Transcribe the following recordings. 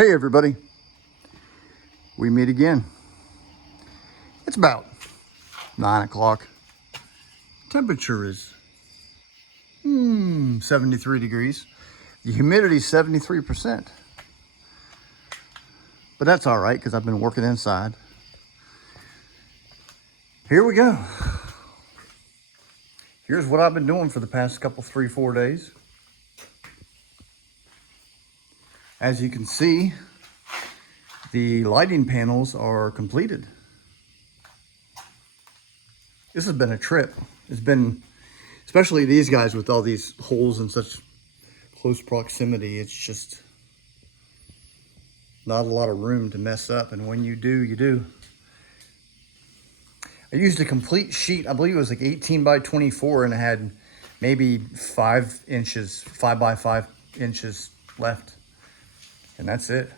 Hey everybody, we meet again. It's about 9 o'clock. Temperature is 73 degrees. The humidity is 73%. But that's all right because I've been working inside. Here we go. Here's what I've been doing for the past couple, 3-4 days. As you can see, the lighting panels are completed. This has been a trip. It's been, especially these guys with all these holes in such close proximity, it's just not a lot of room to mess up. And when you do, you do. I used a complete sheet. I believe it was like 18 by 24 and it had maybe 5 by 5 inches left. And that's it.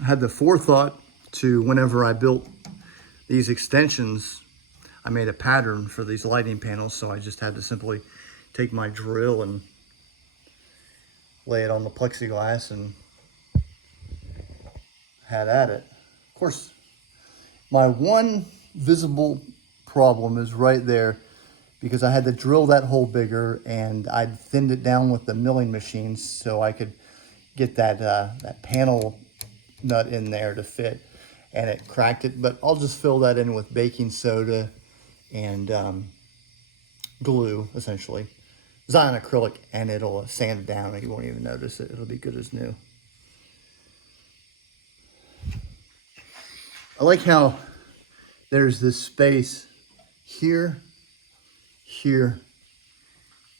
I had the forethought to, whenever I built these extensions, I made a pattern for these lighting panels. So I just had to simply take my drill and lay it on the plexiglass and had at it. Of course, my one visible problem is right there, because I had to drill that hole bigger and I'd thinned it down with the milling machines so I could get that panel nut in there to fit, and it cracked it. But I'll just fill that in with baking soda and glue, essentially. It's on acrylic, and it'll sand it down and you won't even notice it. It'll be good as new. I like how there's this space here, here,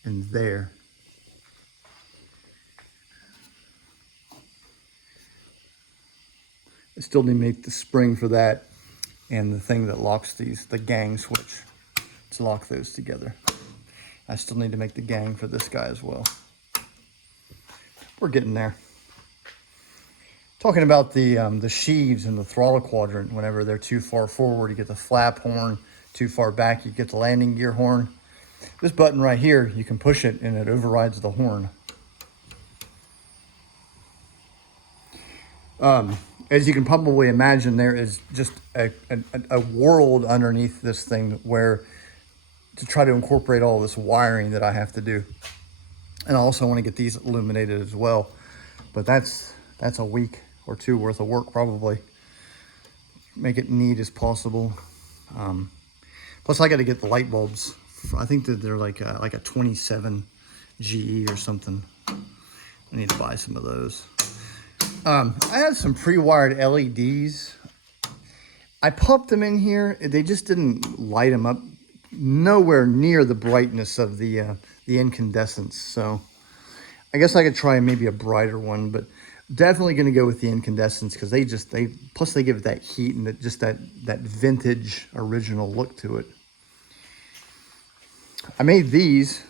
and there. I still need to make the spring for that and the thing that locks these, the gang switch, to lock those together. I still need to make the gang for this guy as well. We're getting there. Talking about the sheaves and the throttle quadrant, whenever they're too far forward, you get the flap horn. Too far back, you get the landing gear horn. This button right here, you can push it and it overrides the horn. As you can probably imagine, there is just a world underneath this thing where to try to incorporate all this wiring that I have to do. And I also want to get these illuminated as well. But that's a week or two worth of work probably. Make it neat as possible. Plus I got to get the light bulbs. I think that they're like a 27 GE or something. I need to buy some of those. I had some pre-wired LEDs. I popped them in here. They just didn't light them up. Nowhere near the brightness of the incandescents. So I guess I could try maybe a brighter one, but definitely going to go with the incandescents because plus they give it that heat and that vintage original look to it. I made these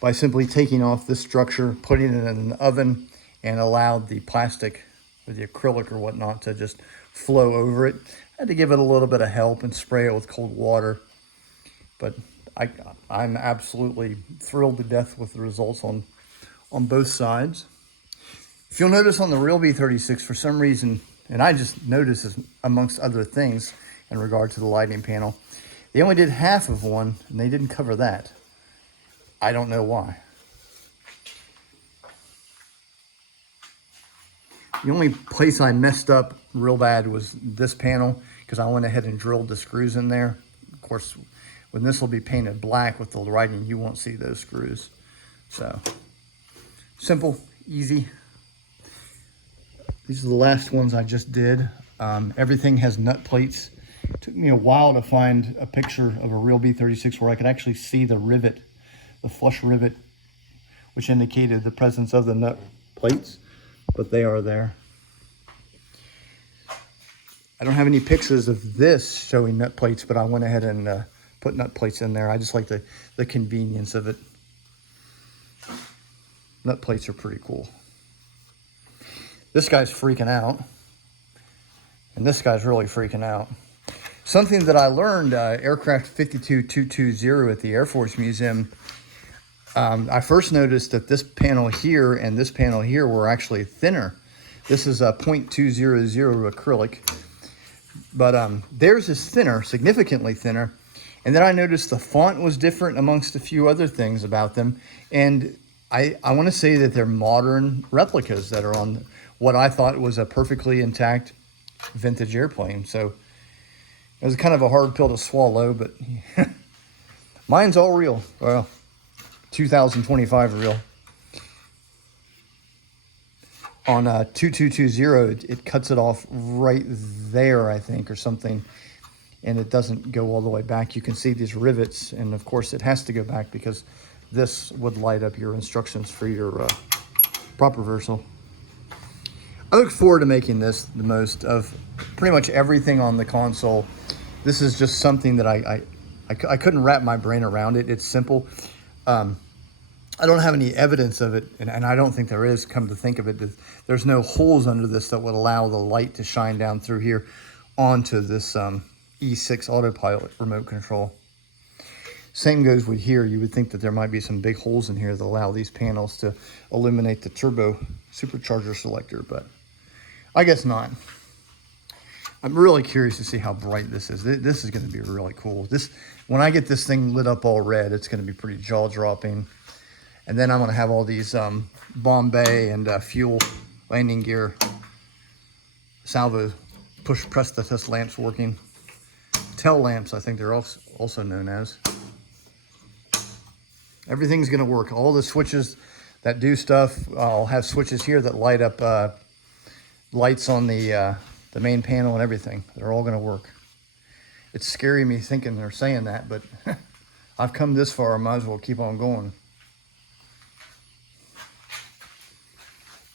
by simply taking off this structure, putting it in an oven, and allowed the plastic or the acrylic or whatnot to just flow over it. I had to give it a little bit of help and spray it with cold water. But I'm absolutely thrilled to death with the results on both sides. If you'll notice on the real B-36, for some reason, and I just noticed this amongst other things in regard to the lighting panel, they only did half of one and they didn't cover that. I don't know why. The only place I messed up real bad was this panel because I went ahead and drilled the screws in there. Of course, when this will be painted black with the writing, you won't see those screws. So, simple, easy. These are the last ones I just did. Everything has nut plates. It took me a while to find a picture of a real B-36 where I could actually see the rivet, the flush rivet, which indicated the presence of the nut plates, but they are there. I don't have any pictures of this showing nut plates, but I went ahead and put nut plates in there. I just like the convenience of it. Nut plates are pretty cool. This guy's freaking out. And this guy's really freaking out. Something that I learned, Aircraft 52220 at the Air Force Museum, I first noticed that this panel here and this panel here were actually thinner. This is a 0.200 acrylic, but theirs is thinner, significantly thinner. And then I noticed the font was different amongst a few other things about them. And I want to say that they're modern replicas that are on what I thought was a perfectly intact vintage airplane. So it was kind of a hard pill to swallow, but mine's all real. Well, 2025 real. On 2220, it cuts it off right there, I think, or something, and it doesn't go all the way back. You can see these rivets, and of course it has to go back because this would light up your instructions for your prop reversal. I look forward to making this the most of pretty much everything on the console. This is just something that I couldn't wrap my brain around it. It's simple. I don't have any evidence of it, and I don't think there is, come to think of it. There's no holes under this that would allow the light to shine down through here onto this E6 autopilot remote control. Same goes with here. You would think that there might be some big holes in here that allow these panels to illuminate the turbo supercharger selector, but I guess not. I'm really curious to see how bright this is. This is going to be really cool. When I get this thing lit up all red, it's going to be pretty jaw-dropping. And then I'm going to have all these Bombay and fuel landing gear salvo press the test lamps working. Tail lamps, I think they're also known as. Everything's going to work. All the switches that do stuff, I'll have switches here that light up lights on the main panel and everything. They're all going to work. It's scary me thinking they're saying that, but I've come this far, I might as well keep on going.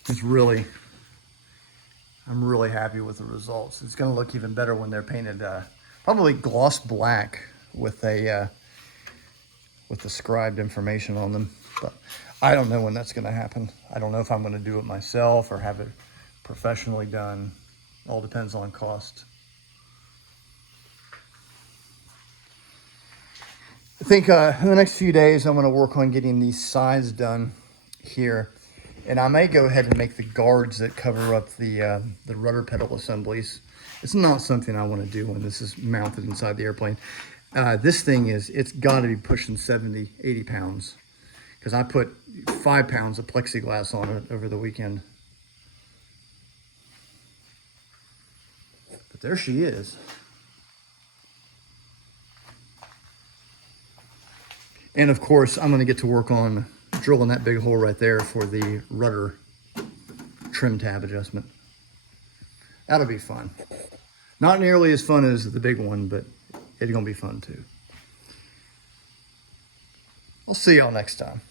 I'm really happy with the results. It's going to look even better when they're painted probably gloss black with the scribed information on them. But I don't know when that's going to happen. I don't know if I'm going to do it myself or have it professionally done. All depends on cost. I think in the next few days I'm going to work on getting these sides done here. And I may go ahead and make the guards that cover up the rudder pedal assemblies. It's not something I want to do when this is mounted inside the airplane. This thing it's got to be pushing 70, 80 pounds. Because I put 5 pounds of plexiglass on it over the weekend. But there she is. And of course, I'm going to get to work on drilling that big hole right there for the rudder trim tab adjustment. That'll be fun. Not nearly as fun as the big one, but it's gonna be fun too. We'll see y'all next time.